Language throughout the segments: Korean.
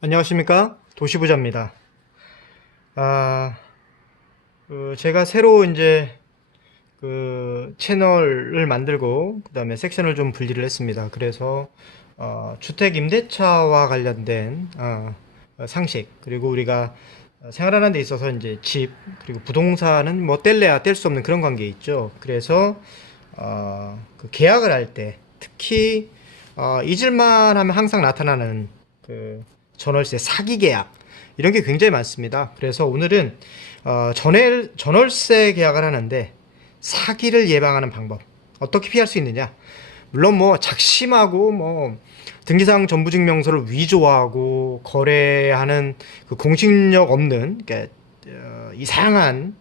안녕하십니까? 도시부자입니다. 제가 새로 이제 채널을 만들고 그 다음에 섹션을 좀 분리를 했습니다. 그래서 주택 임대차와 관련된 상식, 그리고 우리가 생활하는 데 있어서 이제 집 그리고 부동산은 뭐 뗄래야 뗄 수 없는 그런 관계 있죠. 그래서 그 계약을 할 때 특히 잊을만 하면 항상 나타나는 그 전월세 사기 계약, 이런 게 굉장히 많습니다. 그래서 오늘은 전월세 계약을 하는데 사기를 예방하는 방법, 어떻게 피할 수 있느냐. 물론 뭐 작심하고 뭐 등기사항 전부증명서를 위조하고 거래하는 그 공식력 없는, 그러니까 이상한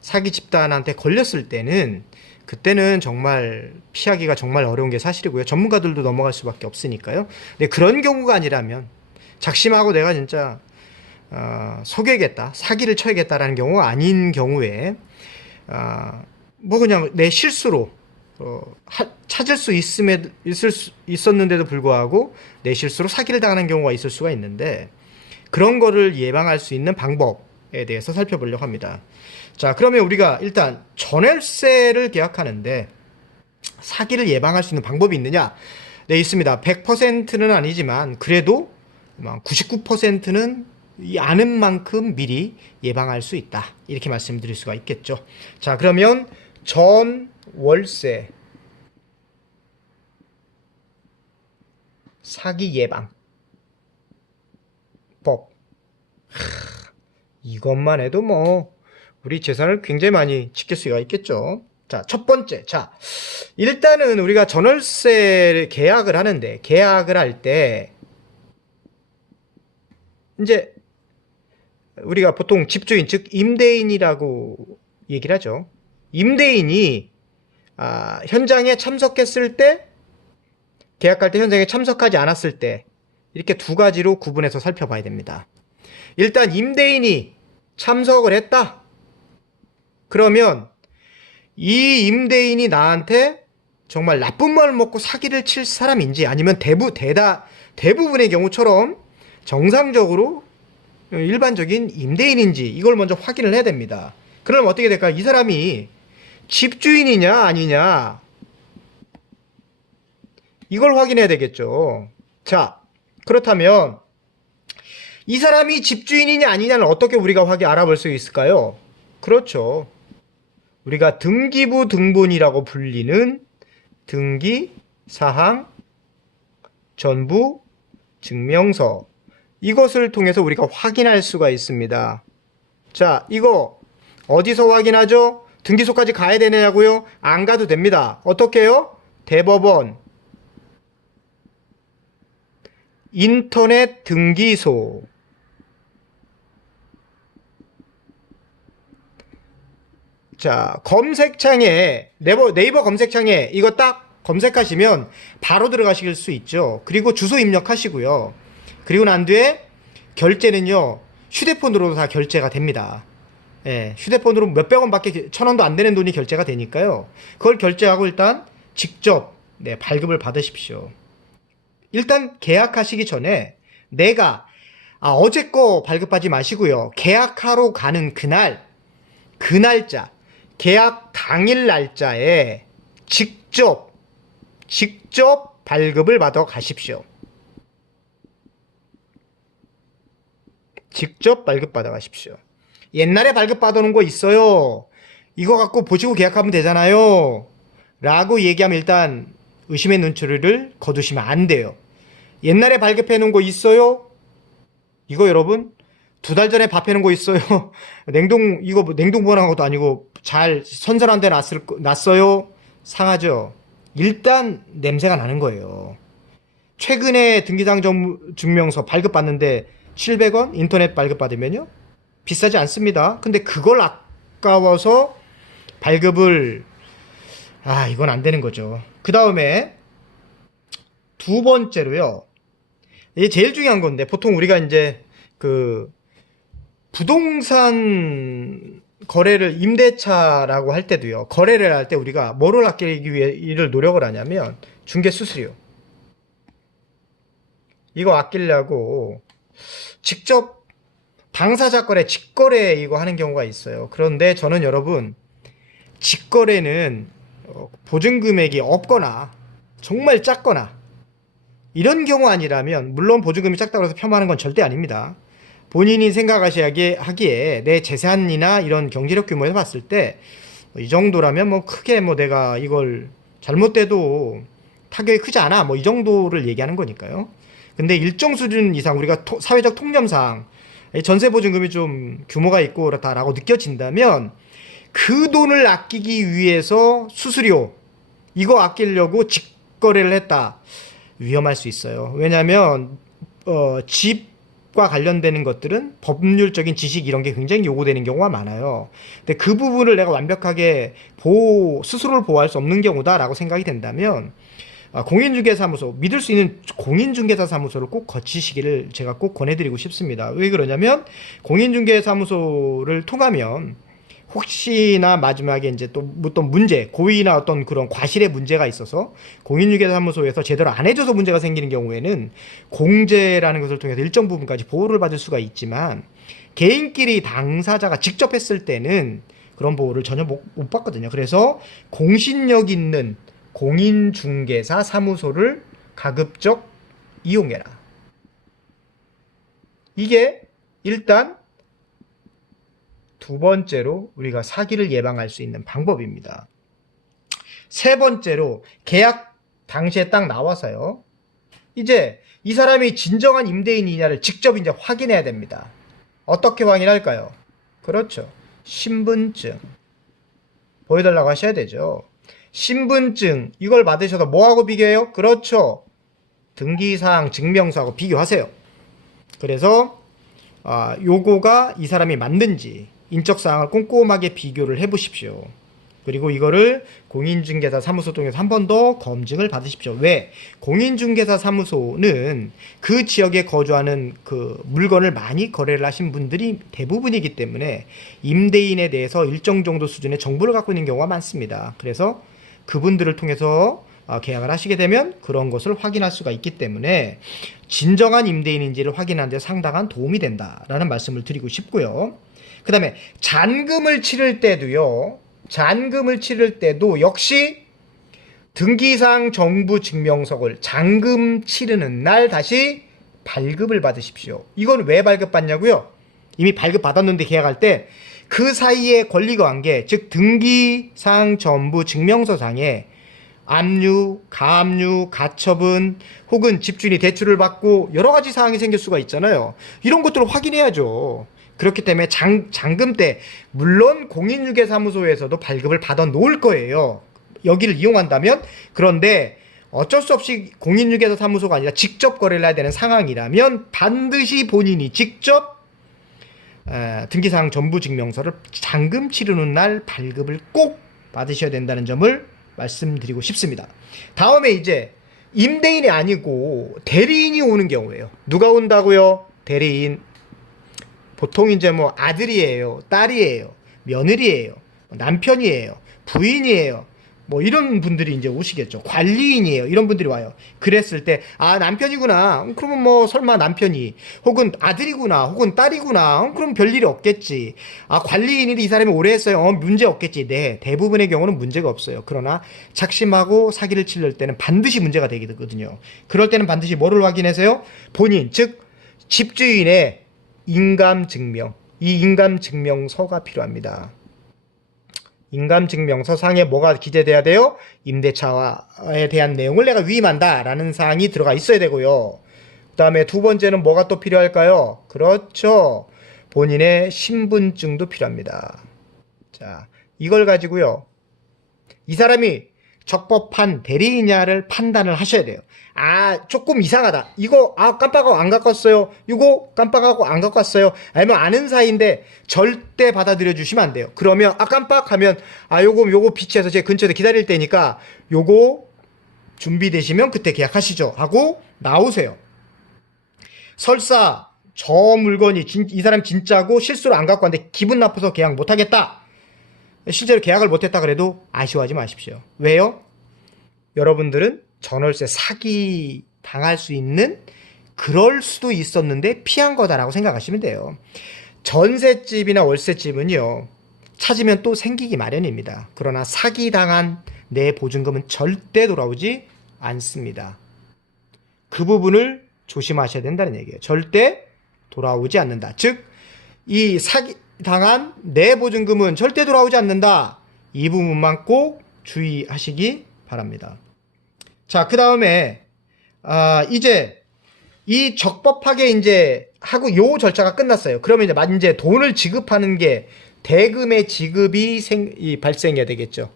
사기 집단한테 걸렸을 때는, 그때는 정말 피하기가 정말 어려운 게 사실이고요. 전문가들도 넘어갈 수밖에 없으니까요. 근데 그런 경우가 아니라면, 작심하고 내가 진짜 속여야겠다, 사기를 쳐야겠다라는 경우가 아닌 경우에 뭐 그냥 내 실수로 찾을 수 있었는데도 불구하고 내 실수로 사기를 당하는 경우가 있을 수가 있는데, 그런 거를 예방할 수 있는 방법에 대해서 살펴보려고 합니다. 자, 그러면 우리가 일단 전월세를 계약하는데 사기를 예방할 수 있는 방법이 있느냐? 네, 있습니다. 100%는 아니지만 그래도 99%는 이 아는 만큼 미리 예방할 수 있다, 이렇게 말씀드릴 수가 있겠죠. 자, 그러면 전월세 사기 예방법, 이것만 해도 뭐 우리 재산을 굉장히 많이 지킬 수가 있겠죠. 자, 첫 번째. 자, 일단은 우리가 전월세 계약을 하는데, 계약을 할 때 이제 우리가 보통 집주인, 즉 임대인이라고 얘기를 하죠. 임대인이 현장에 참석했을 때, 계약할 때 현장에 참석하지 않았을 때, 이렇게 두 가지로 구분해서 살펴봐야 됩니다. 일단 임대인이 참석을 했다, 그러면 이 임대인이 나한테 정말 나쁜 마음을 먹고 사기를 칠 사람인지, 아니면 대부분의 경우처럼 정상적으로 일반적인 임대인인지, 이걸 먼저 확인을 해야 됩니다. 그럼 어떻게 될까? 이 사람이 집주인이냐 아니냐, 이걸 확인해야 되겠죠. 자, 그렇다면 이 사람이 집주인이냐 아니냐는 어떻게 우리가 알아볼 수 있을까요? 그렇죠. 우리가 등기부 등본이라고 불리는 등기사항 전부 증명서, 이것을 통해서 우리가 확인할 수가 있습니다. 자, 이거 어디서 확인하죠? 등기소까지 가야 되냐고요? 안 가도 됩니다. 어떻게 해요? 대법원, 인터넷 등기소, 자, 검색창에, 네이버 검색창에 이거 딱 검색하시면 바로 들어가실 수 있죠. 그리고 주소 입력하시고요. 그리고 난 뒤에 결제는요, 휴대폰으로도 다 결제가 됩니다. 예, 휴대폰으로 몇백 원밖에, 1,000원도 안 되는 돈이 결제가 되니까요. 그걸 결제하고 일단 직접 발급을 받으십시오. 일단 계약하시기 전에 내가 어제 거 발급하지 마시고요. 계약하러 가는 그 날짜, 계약 당일 날짜에 직접 발급을 받아 가십시오. 직접 발급받아 가십시오. 옛날에 발급받아 놓은 거 있어요, 이거 갖고 보시고 계약하면 되잖아요, 라고 얘기하면 일단 의심의 눈초리를 거두시면 안 돼요. 옛날에 발급해 놓은 거 있어요? 이거 여러분, 2달 전에 밥 해놓은 거 있어요? 이거 냉동 보관한 것도 아니고 잘 선선한 데 놨어요? 상하죠? 일단 냄새가 나는 거예요. 최근에 등기상 증명서 발급받는데 700원? 인터넷 발급받으면요? 비싸지 않습니다. 근데 그걸 아까워서 발급을, 이건 안 되는 거죠. 그 다음에 두 번째로요, 이게 제일 중요한 건데, 보통 우리가 이제 부동산 거래를, 임대차라고 할 때도요, 거래를 할 때 우리가 뭐를 아끼기 위해 이를 노력을 하냐면 중개 수수료, 이거 아끼려고 직접 당사자 거래, 직거래 이거 하는 경우가 있어요. 그런데 저는 여러분, 직거래는 보증 금액이 없거나 정말 작거나 이런 경우 아니라면, 물론 보증금이 작다고 해서 폄하하는 건 절대 아닙니다. 본인이 생각하기에 내 재산이나 이런 경제력 규모에서 봤을 때 이 정도라면 뭐 크게 뭐 내가 이걸 잘못돼도 타격이 크지 않아, 뭐 이 정도를 얘기하는 거니까요. 근데 일정 수준 이상 우리가 사회적 통념상 전세 보증금이 좀 규모가 있고 그렇다라고 느껴진다면, 그 돈을 아끼기 위해서 수수료 이거 아끼려고 직거래를 했다, 위험할 수 있어요. 왜냐하면 집과 관련되는 것들은 법률적인 지식 이런 게 굉장히 요구되는 경우가 많아요. 근데 그 부분을 내가 완벽하게 스스로를 보호할 수 없는 경우다라고 생각이 된다면, 공인중개사무소, 믿을 수 있는 공인중개사 사무소를 꼭 거치시기를 제가 꼭 권해드리고 싶습니다. 왜 그러냐면, 공인중개사무소를 통하면 혹시나 마지막에 이제 또 어떤 문제, 고의나 어떤 그런 과실의 문제가 있어서 공인중개사무소에서 제대로 안 해줘서 문제가 생기는 경우에는 공제라는 것을 통해서 일정 부분까지 보호를 받을 수가 있지만, 개인끼리 당사자가 직접 했을 때는 그런 보호를 전혀 못 받거든요. 그래서 공신력 있는 공인중개사 사무소를 가급적 이용해라. 이게 일단 두 번째로 우리가 사기를 예방할 수 있는 방법입니다. 세 번째로, 계약 당시에 딱 나와서요, 이제 이 사람이 진정한 임대인이냐를 직접 이제 확인해야 됩니다. 어떻게 확인할까요? 그렇죠. 신분증 보여달라고 하셔야 되죠. 신분증 이걸 받으셔서 뭐하고 비교해요? 그렇죠. 등기사항 증명서하고 비교하세요. 그래서 요거가 이 사람이 맞는지 인적사항을 꼼꼼하게 비교를 해보십시오. 그리고 이거를 공인중개사 사무소 통해서 한 번 더 검증을 받으십시오. 왜? 공인중개사 사무소는 그 지역에 거주하는 그 물건을 많이 거래를 하신 분들이 대부분이기 때문에 임대인에 대해서 일정 정도 수준의 정보를 갖고 있는 경우가 많습니다. 그래서 그분들을 통해서 계약을 하시게 되면 그런 것을 확인할 수가 있기 때문에 진정한 임대인인지를 확인하는 데 상당한 도움이 된다라는 말씀을 드리고 싶고요. 그 다음에 잔금을 치를 때도 역시 등기사항 정부 증명서를 잔금 치르는 날 다시 발급을 받으십시오. 이건 왜 발급받냐고요? 이미 발급받았는데 계약할 때 그 사이에 권리가 관계, 즉 등기사항 정부 증명서상에 압류, 가압류, 가처분 혹은 집주인이 대출을 받고 여러 가지 사항이 생길 수가 있잖아요. 이런 것들을 확인해야죠. 그렇기 때문에 잔금 때 물론 공인중개사무소에서도 발급을 받아 놓을 거예요. 여기를 이용한다면. 그런데 어쩔 수 없이 공인중개사 사무소가 아니라 직접 거래를 해야 되는 상황이라면 반드시 본인이 직접 등기사항 전부 증명서를 잔금 치르는 날 발급을 꼭 받으셔야 된다는 점을 말씀드리고 싶습니다. 다음에 이제 임대인이 아니고 대리인이 오는 경우예요. 누가 온다고요? 대리인. 보통 이제 뭐 아들이에요, 딸이에요, 며느리예요, 남편이에요, 부인이에요, 뭐 이런 분들이 이제 오시겠죠. 관리인이에요, 이런 분들이 와요. 그랬을 때 남편이구나, 그러면 뭐 설마 남편이, 혹은 아들이구나, 혹은 딸이구나, 그럼 별일이 없겠지. 관리인인데 이 사람이 오래 했어요, 문제 없겠지. 네, 대부분의 경우는 문제가 없어요. 그러나 작심하고 사기를 치를 때는 반드시 문제가 되게 되거든요. 그럴 때는 반드시 뭐를 확인하세요? 본인, 즉 집주인의 인감증명, 이 인감증명서가 필요합니다. 인감증명서 상에 뭐가 기재돼야 돼요? 임대차에 대한 내용을 내가 위임한다 라는 사항이 들어가 있어야 되고요. 그 다음에 두 번째는 뭐가 또 필요할까요? 그렇죠, 본인의 신분증도 필요합니다. 자, 이걸 가지고요, 이 사람이 적법한 대리이냐를 판단을 하셔야 돼요. 조금 이상하다, 이거 깜빡하고 안 갖고 왔어요, 이거 깜빡하고 안 갖고 왔어요, 아니면 아는 사이인데 절대 받아들여 주시면 안 돼요. 그러면 깜빡하면 요거 비치해서 제 근처에 기다릴 때니까 요거 준비되시면 그때 계약하시죠 하고 나오세요. 설사 저 물건이 이 사람 진짜고 실수로 안 갖고 왔는데 기분 나빠서 계약 못하겠다, 실제로 계약을 못했다 그래도 아쉬워하지 마십시오. 왜요? 여러분들은 전월세 사기 당할 수 있는 그럴 수도 있었는데 피한 거다라고 생각하시면 돼요. 전셋집이나 월세집은요, 찾으면 또 생기기 마련입니다. 그러나 사기당한 내 보증금은 절대 돌아오지 않습니다. 그 부분을 조심하셔야 된다는 얘기예요. 절대 돌아오지 않는다. 즉, 이 사기당한 내 보증금은 절대 돌아오지 않는다. 이 부분만 꼭 주의하시기 바랍니다. 자, 그 다음에 이제 이 적법하게 이제 하고 요 절차가 끝났어요. 그러면 이제 돈을 지급하는 게 대금의 지급이 발생해야 되겠죠.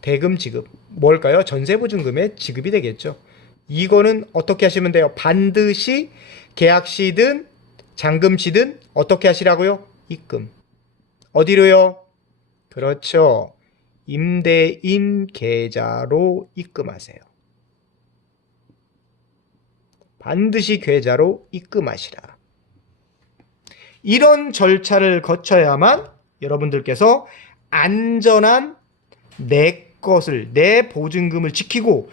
대금 지급. 뭘까요? 전세보증금의 지급이 되겠죠. 이거는 어떻게 하시면 돼요? 반드시 계약시든 잔금시든 어떻게 하시라고요? 입금. 어디로요? 그렇죠. 임대인 계좌로 입금하세요. 반드시 계좌로 입금하시라. 이런 절차를 거쳐야만 여러분들께서 안전한 내 보증금을 지키고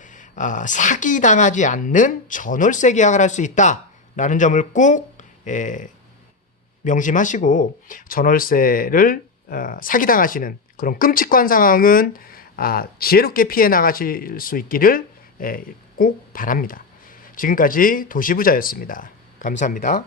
사기당하지 않는 전월세 계약을 할 수 있다라는 점을 꼭 명심하시고, 전월세를 사기당하시는 그런 끔찍한 상황은 지혜롭게 피해 나가실 수 있기를 꼭 바랍니다. 지금까지 도시부자였습니다. 감사합니다.